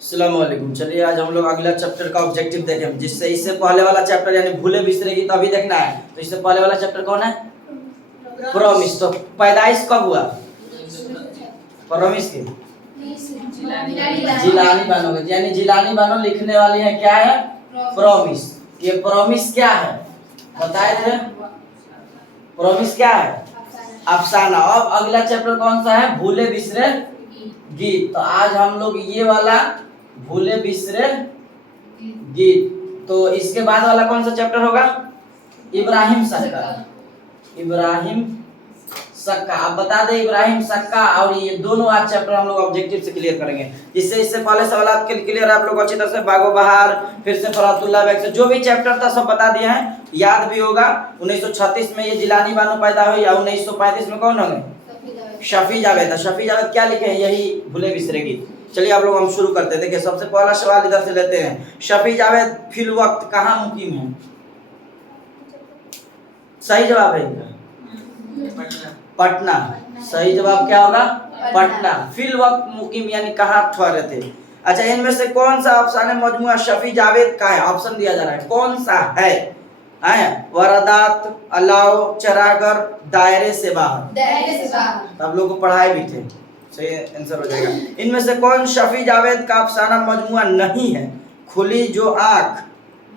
अस्सलामुअलैकुम। चलिए आज हम लोग अगला चैप्टर का ऑब्जेक्टिव देखें, जिससे इससे पहले वाला चैप्टर यानी भूले बिसरे की तो अभी देखना है। तो इससे पहले वाला चैप्टर कौन है? प्रॉमिस। तो पैदाइश कब हुआ प्रॉमिस की? जिलानी बानो, यानी जिलानी बानो लिखने वाली है क्या है? प्रॉमिस। ये प्रॉमिस क्या है बताए थे? प्रॉमिस क्या है? अफसाना। अब अगला चैप्टर कौन सा है? भूले बिसरे गीत। तो आज हम लोग ये वाला भूले बिसरे गीत। तो इसके बाद वाला कौन सा चैप्टर होगा? इब्राहिम सक्का। इब्राहिम सक्का। अब बता दे इब्राहिम सक्का और ये दोनों आज चैप्टर हम लोग ऑब्जेक्टिव से क्लियर करेंगे। इससे पहले सवाल के क्लियर आप लोग अच्छी तरह से बागो बहार, फिर से फरातुल्लाह बैग से जो भी चैप्टर था सब बता दिए हैं, याद भी होगा। 1936 में ये जिलानी बानो पैदा हुई और 1935 में कौन होंगे? शफी जावेद। शफी जावेद क्या लिखे हैं? यही भूले बिसरे गीत। चलिए आप लोग हम शुरू करते हैं। देखिए सबसे पहला सवाल इधर से लेते हैं। शफी जावेद फिल वक्त कहाँ मुकीम है? सही जवाब है इनका पटना। सही जवाब क्या होगा? पटना। फिल वक्त मुकीम यानी कहाँ ठहरे थे। अच्छा, इनमें से कौन सा अफसाने मजमुआ शफी जावेद का है? ऑप्शन दिया जा रहा है, कौन सा है? वारदात, अलाव, चरागर, दायरे से बाहर। आप लोगों को पढ़ाए भी थे, सही आंसर हो जाएगा। इनमें से कौन शफी जावेद का अफसाना मजमुआ नहीं है? खुली जो आंख,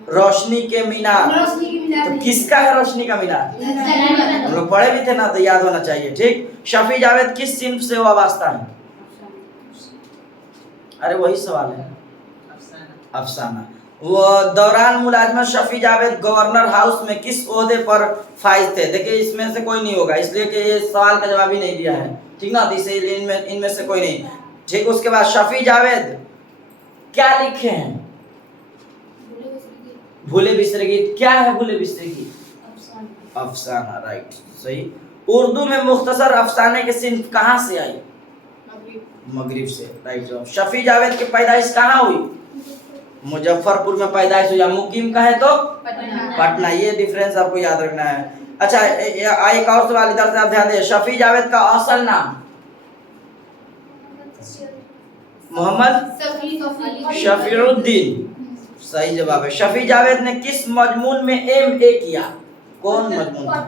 रोशनी के मीनार। तो किसका है रोशनी का मीनार? हम लोग पढ़े भी थे ना, तो याद होना चाहिए। ठीक। शफी जावेद किस सिंफ से वाबस्ता है? अरे वही सवाल है, अफसाना। वो दौरान मुलाजमत शफी जावेद गवर्नर हाउस में किस ओहदे पर फाइज थे? देखिए इसमें से कोई नहीं होगा, इसलिए कि ये सवाल का जवाब ही नहीं दिया है, ठीक ना। तो इसे इनमें से कोई नहीं। ठीक। उसके बाद शफी जावेद क्या लिखे हैं? भूले बिसरे गीत। क्या है भूले बिसरे गीत? अफसाना। राइट, सही। उर्दू में मुख्तसर अफसाने के सिंफ कहाँ से आई? मगरिब से। राइट जवाब। शफी जावेद की पैदाइश कहाँ हुई? मुजफ्फरपुर में पैदाइश हुई। मुकीम का है तो पटना। ये डिफरेंस आपको याद रखना है। अच्छा, एक और सवाल इधर से आप ध्यान दें। शफी जावेद का असल नाम? मोहम्मद शफीउद्दीन। सही जवाब है। शफी जावेद ने किस मजमून में एमए किया? कौन मजमून था?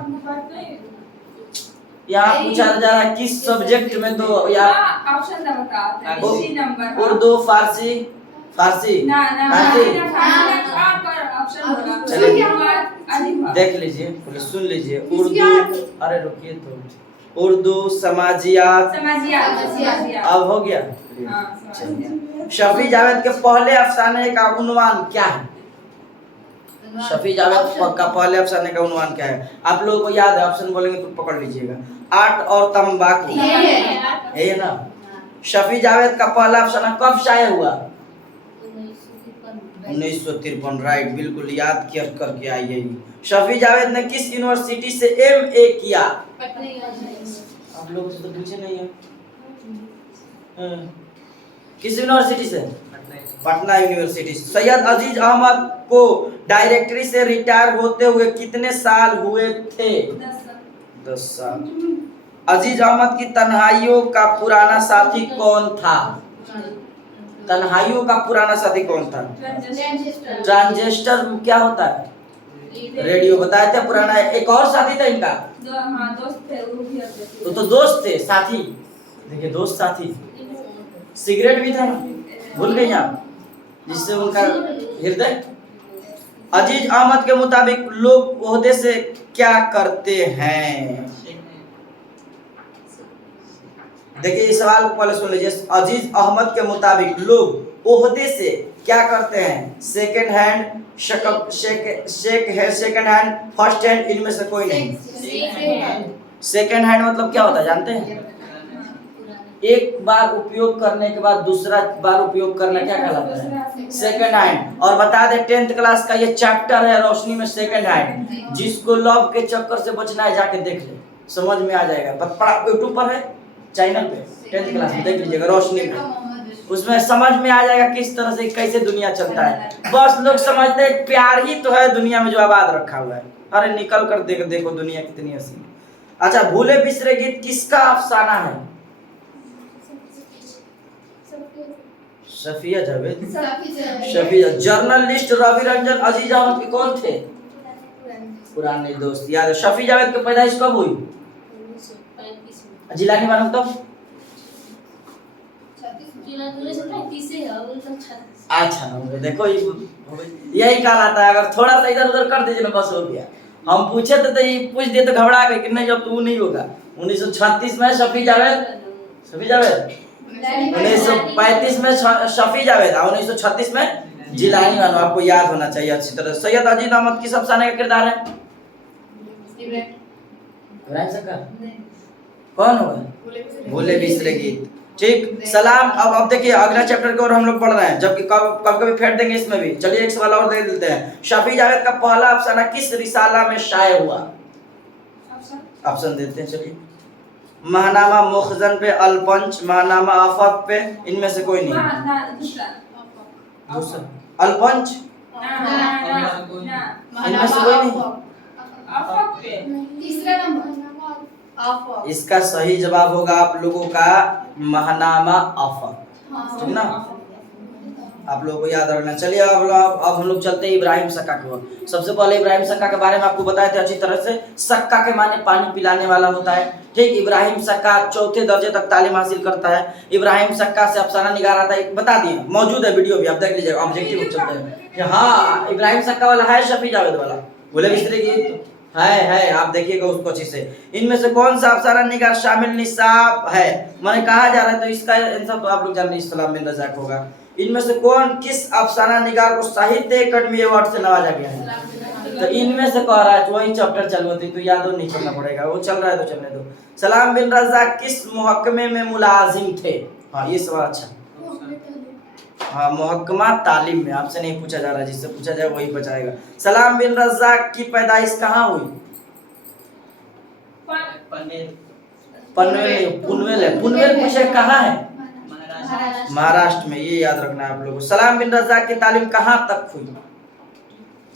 यहाँ पूछा जा रहा है किस सब्जेक्ट में, तो यहाँ ऑप्शन बता। उर्दू, फारसी, फारसी देख लीजिए, पहले सुन लीजिए। उर्दू, अरे रुकिए तो, उर्दू, समाजियात। अब हो गया। शफी जावेद के पहले अफसाने का उन्वान क्या है? शफी जावेद का पहले अफसाने का उन्वान क्या है? आप लोगों को याद है? ऑप्शन बोलेंगे तो पकड़ लीजिएगा। आर्ट और तंबाकू, है ना। शफी जावेद का पहला अफसाना कब शाये हुआ? 1953। राइट, बिल्कुल याद करके आई है। शफी जावेद ने किस यूनिवर्सिटी से एमए किया? आप लोग से तो पूछे नहीं है। किस यूनिवर्सिटी से? पटना यूनिवर्सिटी। सैयद अजीज अहमद को डायरेक्टरी से रिटायर होते हुए कितने साल हुए थे? 10 साल। अजीज अहमद की तन्हाइयों का पुराना साथी कौन था? तन्हाइयों का पुराना साथी कौन था? ट्रांजिस्टर क्या होता है? रेडियो। बताए थे पुराना। एक और साथी था इनका, दोस्त थे, तो दोस्त थे, साथी। देखिए दोस्त साथी। सिगरेट भी था ना, भूल गए आप, जिससे उनका हृदय। अजीज अहमद के मुताबिक लोग ओहदे से क्या करते हैं? देखिए इस सवाल को पहले सुन लीजिए। अजीज अहमद के मुताबिक लोग ओहदे से क्या करते हैं? Second hand, second hand, first hand, इनमें से कोई नहीं। सेकंड हैंड मतलब क्या होता है जानते हैं? एक बार उपयोग करने के बाद दूसरा बार उपयोग करना क्या कहलाता है? Second hand. और बता दे 10th क्लास का ये चैप्टर है रोशनी में सेकंड हैंड। जिसको लव के चक्कर से बचना है जाके देख ले, समझ में आ जाएगा। यूट्यूब पर है चैनल पे, 10th क्लास में देख लीजिएगा रोशनी में। उसमें समझ में आ जाएगा किस तरह से कैसे दुनिया चलता है। बस लोग समझते हैं प्यार ही तो है दुनिया में जो आबाद रखा हुआ है। अरे निकल कर देखो दुनिया कितनी हंसी है। अच्छा, भूले बिसरे गीत किसका अफसाना है? शफिया जावेद। शफिया। जर्नलिस्ट रवि रंजन अजीज अहमद के कौन थे? पुराने दोस्त। याद है। शफी जावेद की पैदाइश कब हुई? जिलानी बानो तब? अच्छा देखो यही कहलाता है, अगर थोड़ा सा इधर उधर कर दीजिए ना बस हो गया। हम पूछे थे तो ये पूछ दिए तो घबरा गए कि नहीं जब तो नहीं होगा। 1936 में शफी जावेद 1935 में शफी जावेद और 1936 में जिलानी बानो। आपको याद होना चाहिए अच्छी तरह। सैयद अजीज अहमद किस अफसाने का किरदार है? इब्राहिम सक्का। कौन होगा? भोले बिसरे गीत। ठीक। सलाम। अब देखिए अगला चैप्टर की ओर हम लोग पढ़ रहे हैं, जबकि कभी फेंट देंगे इसमें भी। चलिए एक सवाल और दे देते हैं। शफी जावेद का पहला अफसाना किस रिसाला में शाये हुआ? ऑप्शन देते हैं। चलिए। महनामा मुखजन पे, अलपंच, महनामा आफक पे, इनमें से कोई नहीं। दूसरा अलपंच, इनमें से कोई नहीं। इसका सही जवाब होगा आप लोगों का महनामा आफक। ठीक ना? आप लोगों को याद रखना। चलिए अब हम लोग चलते हैं इब्राहिम सक्का की ओर। सबसे पहले इब्राहिम सक्का के बारे में आपको बताए थे अच्छी तरह से। सक्का के माने पानी पिलाने वाला होता है। ठीक। इब्राहिम सक्का चौथे दर्जे तक तालीम हासिल करता है। इब्राहिम सक्का से अफसाना निगार आता है, बता दिए, मौजूद है वीडियो भी, आप देख लीजिएगा। ऑब्जेक्टिव चलते हैं। हाँ इब्राहिम सक्का वाला है, शफी जावेद वाला बोले बिस्तरे की है। आप देखिएगा उसको अच्छे से। इनमें से कौन सा अफसाना निगार शामिल निसाब है? मैंने कहा जा रहा है तो इसका आंसर तो आप लोग जान रहे हैं, इस्लाम बिन रज़ाक होगा। इनमें से कौन किस अफसाना निगार को साहित्य अकादमी अवार्ड से नवाजा गया है? तो इनमें से कह रहा है वही चैप्टर चालू होती तो याद नहीं करना पड़ेगा, वो चल रहा है तो चलने दो। सलाम बिन रज़ाक किस मुहक्कमे में मुलाजिम थे? हाँ ये सवाल अच्छा। हाँ मुहक्कमा तालीम में। आपसे नहीं पूछा जा रहा, जिससे पूछा जाए वही बचाएगा। सलाम बिन रज़ाक की पैदाइश कहाँ हुई? पुनवेल पूछे कहाँ है? महाराष्ट्र में। ये याद रखना है आप लोगों को। सलाम बिन रज़ाक की तालीम कहाँ तक हुई?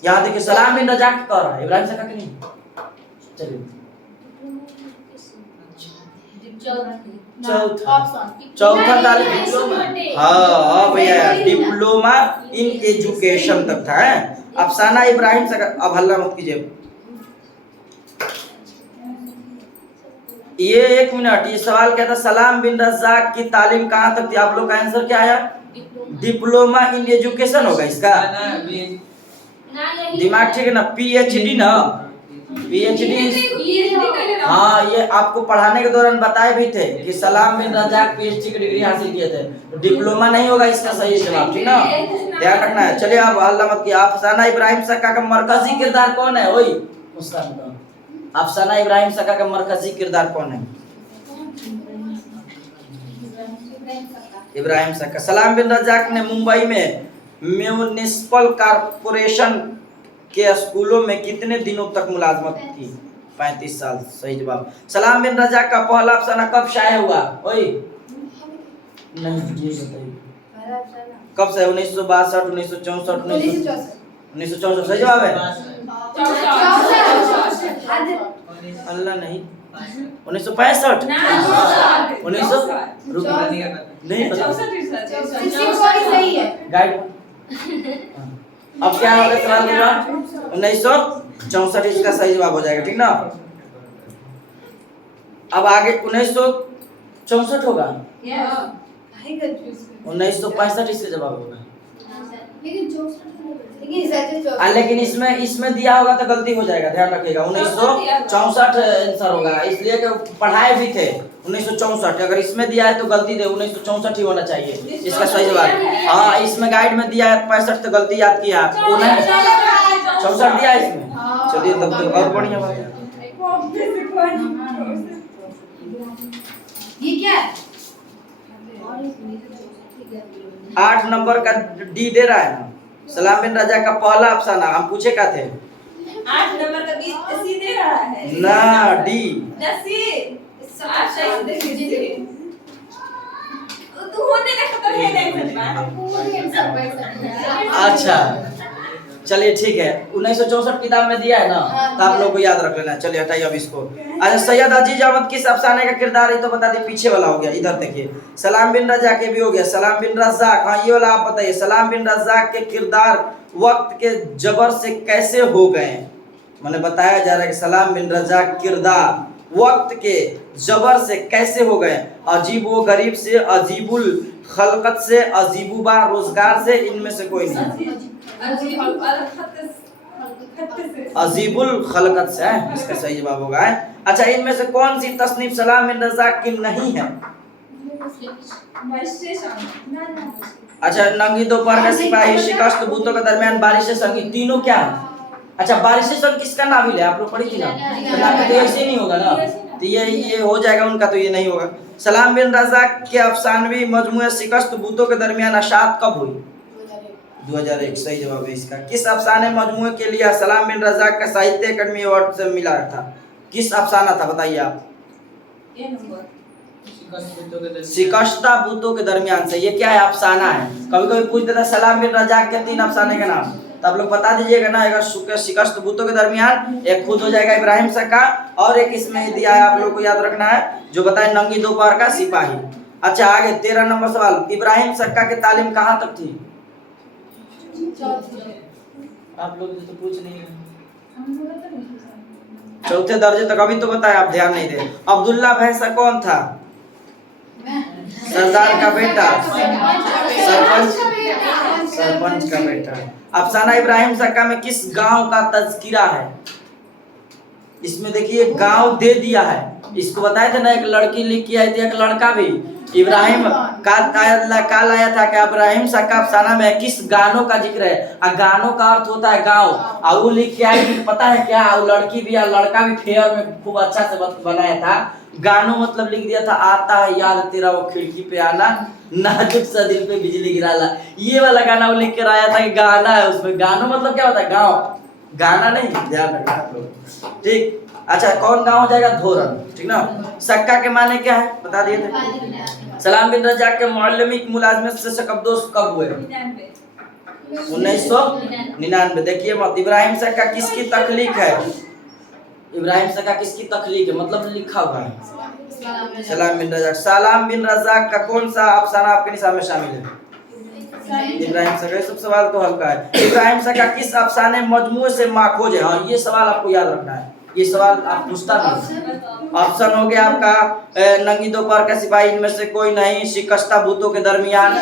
यहाँ देखिए सलाम बिन रज़ाक कह रहा है, इब्राहिम सक्का की नहीं। चलिए चौथा तालीम। हाँ भैया डिप्लोमा इन एजुकेशन तक था। अफसाना इब्राहिम सक्का। अब हल्ला मत कीजिए। ये एक मिनट, ये सवाल क्या था? सलाम बिन रज़ाक की तालीम कहाँ तक थी? आप लोग का आंसर क्या आया? डिप्लोमा इन एजुकेशन होगा इसका। दिमाग ठीक है ना? पीएचडी ना? पीएचडी। हाँ ये आपको पढ़ाने के दौरान बताए भी थे कि सलाम बिन रज़ाक पीएचडी की डिग्री हासिल किए थे। तो डिप्लोमा नहीं होगा इसका सही जवाब। ठीक ना? ध्यान रखना है। चलिए अब हल्ला मत कीजिए। अफसाना इब्राहिम सक्का का मरकजी किरदार कौन है? वही मुस्कान। अफसाना इब्राहिम सक्का का मरकजी किरदार कौन है? इब्राहिम सक्का। सलाम बिन रज़ाक ने मुंबई में म्युनिसिपल कॉर्पोरेशन के स्कूलों में कितने दिनों तक मुलाजमत की? 35 साल। सही जवाब। सलाम बिन रज़ाक का पहला अफसाना कब शाये हुआ? ओए नहीं ये बताइए कब से? 1962, 1964, 1964। सही जवाब है। अल्लाह नहीं 1965 1900 नहीं गाइड। अब क्या होगा सवाल का जवाब? 1964 इसका सही जवाब हो जाएगा। ठीक ना? अब आगे 1964 होगा। 1965 इसका जवाब होगा। लेकिन इसमें दिया होगा तो गलती हो जाएगा, ध्यान रखिएगा। 1964 आंसर होगा, इसलिए कि पढ़ाए भी थे 1964। अगर इसमें दिया है तो गलती दे 1964 ही होना चाहिए इसका सही जवाब। हाँ इसमें गाइड में दिया है 65 तो गलती याद किया आप। 64 दिया है इसमें। चलिए तब तो और बढ़िया बात है। ये क्या है? 8 नंबर का डी दे रहा है ना। सलाम बिन रज़ाक का पहला अफसाना हम पूछे क्या थे? 8 नंबर का सी दे रहा है ना डी। तू होने का खत्म है अच्छा चलिए ठीक है। 1964 किताब में दिया है ना, तो आप लोग को याद रख लेना। चलिए हटाइए अब इसको। अच्छा, सैयद अजीज अहमद किस अफसाने का किरदार है तो बता दी, पीछे वाला हो गया, इधर देखिए। सलाम बिन रजा के भी हो गया, सलाम बिन रज़ाक, हाँ ये वाला आप बताइए, सलाम बिन रज़ाक के किरदार वक्त के जबर से कैसे हो गए? मैंने बताया जा रहा है कि सलाम बिन रज़ाक किरदार वक्त के जबर से कैसे हो गए? अजीब व गरीब से, अजीबुल खलकत से, अजीबुबा रोजगार से, इनमें से कोई नहीं। अजीबुल खलकत से है इसका सही जवाब होगा। अच्छा, इनमें से कौन सी तसनीफ सलाम बिन रज़ाक की नहीं है? अच्छा, नंगी दोपहर का सिपाही, शिकस्त बूतों के दरमियान, बारिश संगी, तीनों क्या है? अच्छा, बारिश संग किसका नाविल है? आप लोग पढ़ी थी ना, तो ऐसे नहीं होगा ना, तो ये हो जाएगा उनका, तो ये नहीं होगा। सलाम बिन रज़ाक के अफसानवी मजमूए शिकस्त बूतों के दरमियान अशात कब हुई? 2001 सही जवाब है इसका। किस अफसाने मजमूए के लिए सलाम बिन रज़ाक का साहित्य अकादमी अवार्ड से मिला था? किस अफसाना था बताइए आप? शिकस्ता बूतों के दरमियान से, ये क्या है? अफसाना है। कभी कभी पूछ देता सलाम बिन रज़ाक के 3 अफसाने का नाम, तो आप लोग बता दीजिएगा ना। एक शिकस्त बूतों के दरमियान, एक खुद हो जाएगा इब्राहिम सक्का, और एक इसमें दिया है आप लोग को याद रखना है जो बताए नंगी दोपहर का सिपाही। अच्छा, आगे 13 नंबर सवाल, इब्राहिम सक्का की तालीम कहाँ तक थी? आप लोग तो पूछ नहीं है, चौथे दर्जे तक, अभी तो बताए आप ध्यान नहीं दे। अब्दुल्ला भैंसा कौन था? सरदार का बेटा, सरपंच का बेटा। अफसाना इब्राहिम सक्का में किस गांव का तज़किरा है? इसमें देखिए गांव दे दिया है, इसको बताए थे ना, एक लड़की लिख के आई थी, एक लड़का भी। इब्राहिम का लाया था कि इब्राहिम सक्का अफसाना में किस गानों का जिक्र है? गानों का अर्थ होता है गांव, और वो लिख के आई थी, पता है क्या? वो लड़की भी और लड़का भी फेयर में खूब अच्छा से बनाया था। गानों मतलब लिख दिया था, आता है याद तेरा वो खिड़की पे आना, नाजुक सा दिल पे बिजली गिराला। ये वाला गाना वो लिख कर आया था कि गाना है उसमें। गानों मतलब क्या होता है? गाँव, गाना नहीं, ध्यान रखना आप लोग, ठीक। अच्छा, कौन गाँव हो जाएगा? धोरन, ठीक ना। सक्का के माने क्या है बता दिए थे। सलाम बिन रज़ाक के मुअल्लिमी की मुलाजमत से शकबदोश कब हुए? 1999। देखिए मत, इब्राहिम सक्का किसकी तख्लीक है? इब्राहिम सक्का किसकी तख्लीक है, मतलब लिखा हुआ है सलाम बिन रज़ाक। सलाम बिन रज़ाक का कौन सा अफसाना आपके निसाब में शामिल है? इब्राहिम सक्का। सब सवाल तो हल्का है। इब्राहिम सक्का किस अफसाने मजमूए से माखूज है? हाँ, ये सवाल आपको याद रखना है, ये सवाल आप पूछता नहीं। ऑप्शन हो गया आपका नंगी दोपहर का सिपाही, इनमें से कोई नहीं, शिकस्ता बूतों के दरमियान,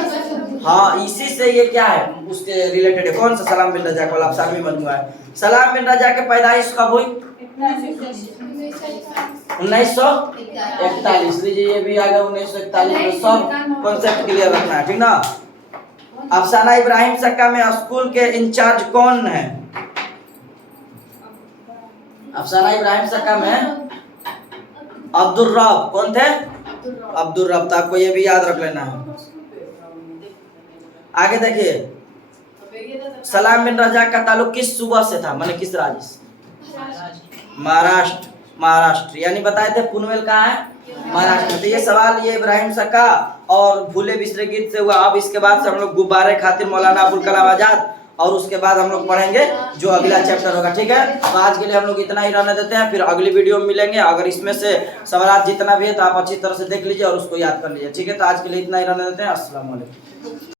हाँ इसी से ये क्या है उसके रिलेटेड है। कौन सा? सलाम बिन रज़ाक वाला अफसानवी मजमूआ है। सलाम बिन रज़ाक की पैदाइश कब हुई? 1941। लीजिए ये भी आ गया 1941 में, सब कॉन्सेप्ट क्लियर रखना है, ठीक ना। अफसाना इब्राहिम सक्का में स्कूल के इंचार्ज कौन है? अफसाना इब्राहिम सक्का में अब्दुल रब कौन थे? अब्दुल रब, तो आपको ये भी याद रख लेना है। आगे देखिए, सलाम बिन रज़ाक का ताल्लुक किस सूबा से था, माने किस राज्य से? महाराष्ट्र। महाराष्ट्र यानी बताए थे पुनवेल कहाँ है? महाराष्ट्र। तो ये सवाल ये इब्राहिम सक्का और भूले बिसरे गीत से हुआ। अब इसके बाद से हम लोग गुब्बारे खातिर मौलाना अबुल कलाम आजाद, और उसके बाद हम लोग पढ़ेंगे जो अगला चैप्टर होगा, ठीक है। तो आज के लिए हम लोग इतना ही रहने देते हैं, फिर अगली वीडियो में मिलेंगे। अगर इसमें से सवाल जितना भी है तो आप अच्छी तरह से देख लीजिए और उसको याद कर लीजिए, ठीक है। तो आज के लिए इतना ही रहने देते हैं। अस्सलाम वालेकुम।